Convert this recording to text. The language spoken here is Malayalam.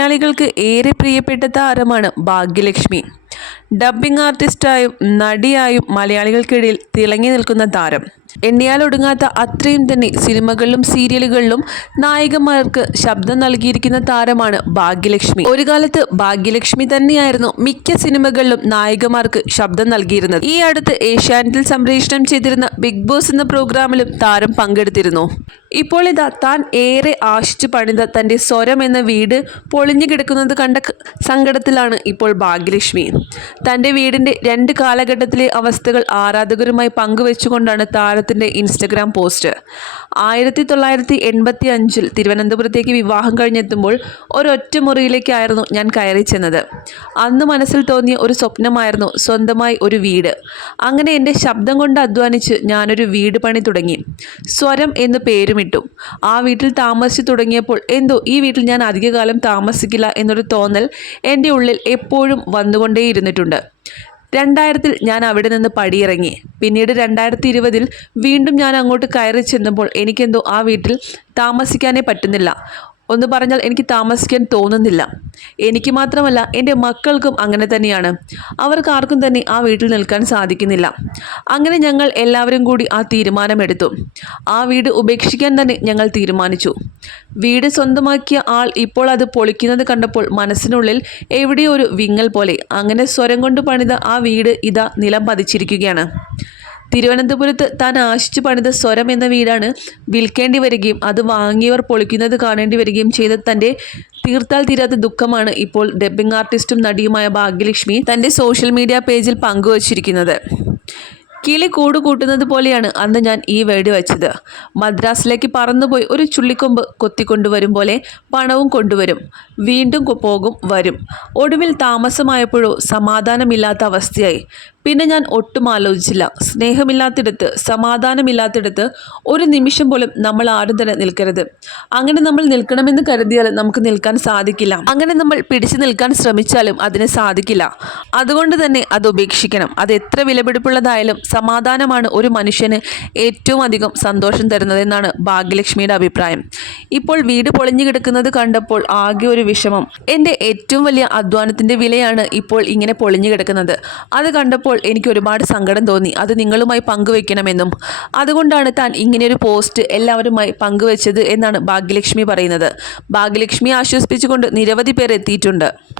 മലയാളികൾക്ക് ഏറെ പ്രിയപ്പെട്ട താരമാണ് ഭാഗ്യലക്ഷ്മി. ഡബ്ബിംഗ് ആർട്ടിസ്റ്റായും നടിയായും മലയാളികൾക്കിടയിൽ തിളങ്ങി നിൽക്കുന്ന താരം. എണ്ണിയാൽ ഒടുങ്ങാത്ത അത്രയും തന്നെ സിനിമകളിലും സീരിയലുകളിലും നായികമാർക്ക് ശബ്ദം നൽകിയിരിക്കുന്ന താരമാണ് ഭാഗ്യലക്ഷ്മി. ഒരു കാലത്ത് ഭാഗ്യലക്ഷ്മി തന്നെയായിരുന്നു മിക്ക സിനിമകളിലും നായികമാർക്ക് ശബ്ദം നൽകിയിരുന്നത്. ഈ അടുത്ത് ഏഷ്യാനെറ്റിൽ സംപ്രേഷണം ചെയ്തിരുന്ന ബിഗ് ബോസ് എന്ന പ്രോഗ്രാമിലും താരം പങ്കെടുത്തിരുന്നു. ഇപ്പോൾ ഇതാ താൻ ഏറെ ആശിച്ചു പണിത തന്റെ സ്വരം എന്ന വീട് പൊളിഞ്ഞു കിടക്കുന്നത് കണ്ട സങ്കടത്തിലാണ് ഇപ്പോൾ ഭാഗ്യലക്ഷ്മി. തന്റെ വീടിന്റെ രണ്ട് കാലഘട്ടത്തിലെ അവസ്ഥകൾ ആരാധകരുമായി പങ്കുവെച്ചുകൊണ്ടാണ് താരത്തിന്റെ ഇൻസ്റ്റഗ്രാം പോസ്റ്റ്. ആയിരത്തി തൊള്ളായിരത്തി എൺപത്തി അഞ്ചിൽ തിരുവനന്തപുരത്തേക്ക് വിവാഹം കഴിഞ്ഞെത്തുമ്പോൾ ഒരൊറ്റ മുറിയിലേക്കായിരുന്നു ഞാൻ കയറി ചെന്നത്. അന്ന് മനസ്സിൽ തോന്നിയ ഒരു സ്വപ്നമായിരുന്നു സ്വന്തമായി ഒരു വീട്. അങ്ങനെ എന്റെ ശബ്ദം കൊണ്ട് അധ്വാനിച്ച് ഞാനൊരു വീട് പണി തുടങ്ങി. സ്വരം എന്ന് പേരുമിട്ടു. ആ വീട്ടിൽ താമസിച്ചു തുടങ്ങിയപ്പോൾ എന്തോ ഈ വീട്ടിൽ ഞാൻ അധികകാലം താമസിക്കില്ല എന്നൊരു തോന്നൽ എന്റെ ഉള്ളിൽ എപ്പോഴും വന്നുകൊണ്ടേയിരുന്നിട്ടുണ്ട് രണ്ടായിരത്തിൽ ഞാൻ അവിടെ നിന്ന് പടിയിറങ്ങി. പിന്നീട് രണ്ടായിരത്തി ഇരുപതിൽ വീണ്ടും ഞാൻ അങ്ങോട്ട് കയറി ചെന്നപ്പോൾ എനിക്കെന്തോ ആ വീട്ടിൽ താമസിക്കാനേ പറ്റുന്നില്ല. ഒന്ന് പറഞ്ഞാൽ എനിക്ക് താമസിക്കാൻ തോന്നുന്നില്ല. എനിക്ക് മാത്രമല്ല എന്റെ മക്കൾക്കും അങ്ങനെ തന്നെയാണ്. അവർക്ക് ആർക്കും തന്നെ ആ വീട്ടിൽ നിൽക്കാൻ സാധിക്കുന്നില്ല. അങ്ങനെ ഞങ്ങൾ എല്ലാവരും കൂടി ആ തീരുമാനമെടുത്തു. ആ വീട് ഉപേക്ഷിക്കാൻ തന്നെ ഞങ്ങൾ തീരുമാനിച്ചു. വീട് സ്വന്തമാക്കിയ ആൾ ഇപ്പോൾ അത് പൊളിക്കുന്നത് കണ്ടപ്പോൾ മനസ്സിനുള്ളിൽ എവിടെയോ ഒരു വിങ്ങൽ പോലെ അങ്ങനെ സ്വരം കൊണ്ട് പണിത ആ വീട് ഇതാ നിലം പതിച്ചിരിക്കുകയാണ്. തിരുവനന്തപുരത്ത് താൻ ആശിച്ചു പണിത സ്വരം എന്ന വീടാണ് വിൽക്കേണ്ടി വരികയും അത് വാങ്ങിയവർ പൊളിക്കുന്നത് കാണേണ്ടി വരികയും ചെയ്ത തന്റെ തീർത്താൽ തീരാത്ത ദുഃഖമാണ് ഇപ്പോൾ ഡബ്ബിംഗ് ആർട്ടിസ്റ്റും നടിയുമായ ഭാഗ്യലക്ഷ്മി തന്റെ സോഷ്യൽ മീഡിയ പേജിൽ പങ്കുവച്ചിരിക്കുന്നത്. കിളി കൂട് കൂട്ടുന്നത് പോലെയാണ് അന്ന് ഞാൻ ഈ വേട് വെച്ചത്. മദ്രാസിലേക്ക് പറന്നുപോയി ഒരു ചുള്ളിക്കൊമ്പ് കൊത്തിക്കൊണ്ടുവരും പോലെ പണവും കൊണ്ടുവരും. വീണ്ടും പോകും വരും. ഒടുവിൽ താമസമായപ്പോഴോ സമാധാനമില്ലാത്ത അവസ്ഥയായി. പിന്നെ ഞാൻ ഒട്ടും ആലോചിച്ചില്ല. സ്നേഹമില്ലാത്തിടത്ത് സമാധാനമില്ലാത്തിടത്ത് ഒരു നിമിഷം പോലും നമ്മൾ ആരും തന്നെ നിൽക്കരുത്. അങ്ങനെ നമ്മൾ നിൽക്കണമെന്ന് കരുതിയാൽ നമുക്ക് നിൽക്കാൻ സാധിക്കില്ല. അങ്ങനെ നമ്മൾ പിടിച്ചു നിൽക്കാൻ ശ്രമിച്ചാലും അതിന് സാധിക്കില്ല. അതുകൊണ്ട് തന്നെ അത് ഉപേക്ഷിക്കണം. അത് എത്ര വിലപിടിപ്പുള്ളതായാലും സമാധാനമാണ് ഒരു മനുഷ്യന് ഏറ്റവും അധികം സന്തോഷം തരുന്നതെന്നാണ് ഭാഗ്യലക്ഷ്മിയുടെ അഭിപ്രായം. ഇപ്പോൾ വീട് പൊളിഞ്ഞു കിടക്കുന്നത് കണ്ടപ്പോൾ ആകെ ഒരു വിഷമം. എന്റെ ഏറ്റവും വലിയ അധ്വാനത്തിന്റെ വിലയാണ് ഇപ്പോൾ ഇങ്ങനെ പൊളിഞ്ഞു കിടക്കുന്നത്. അത് കണ്ടപ്പോൾ എനിക്ക് ഒരുപാട് സങ്കടം തോന്നി. അത് നിങ്ങളുമായി പങ്കുവെക്കണമെന്നും. അതുകൊണ്ടാണ് താൻ ഇങ്ങനെയൊരു പോസ്റ്റ് എല്ലാവരുമായി പങ്കുവെച്ചത് എന്നാണ് ഭാഗ്യലക്ഷ്മി പറയുന്നത്. ഭാഗ്യലക്ഷ്മിയെ ആശ്വസിപ്പിച്ചുകൊണ്ട് നിരവധി പേർ എത്തിയിട്ടുണ്ട്.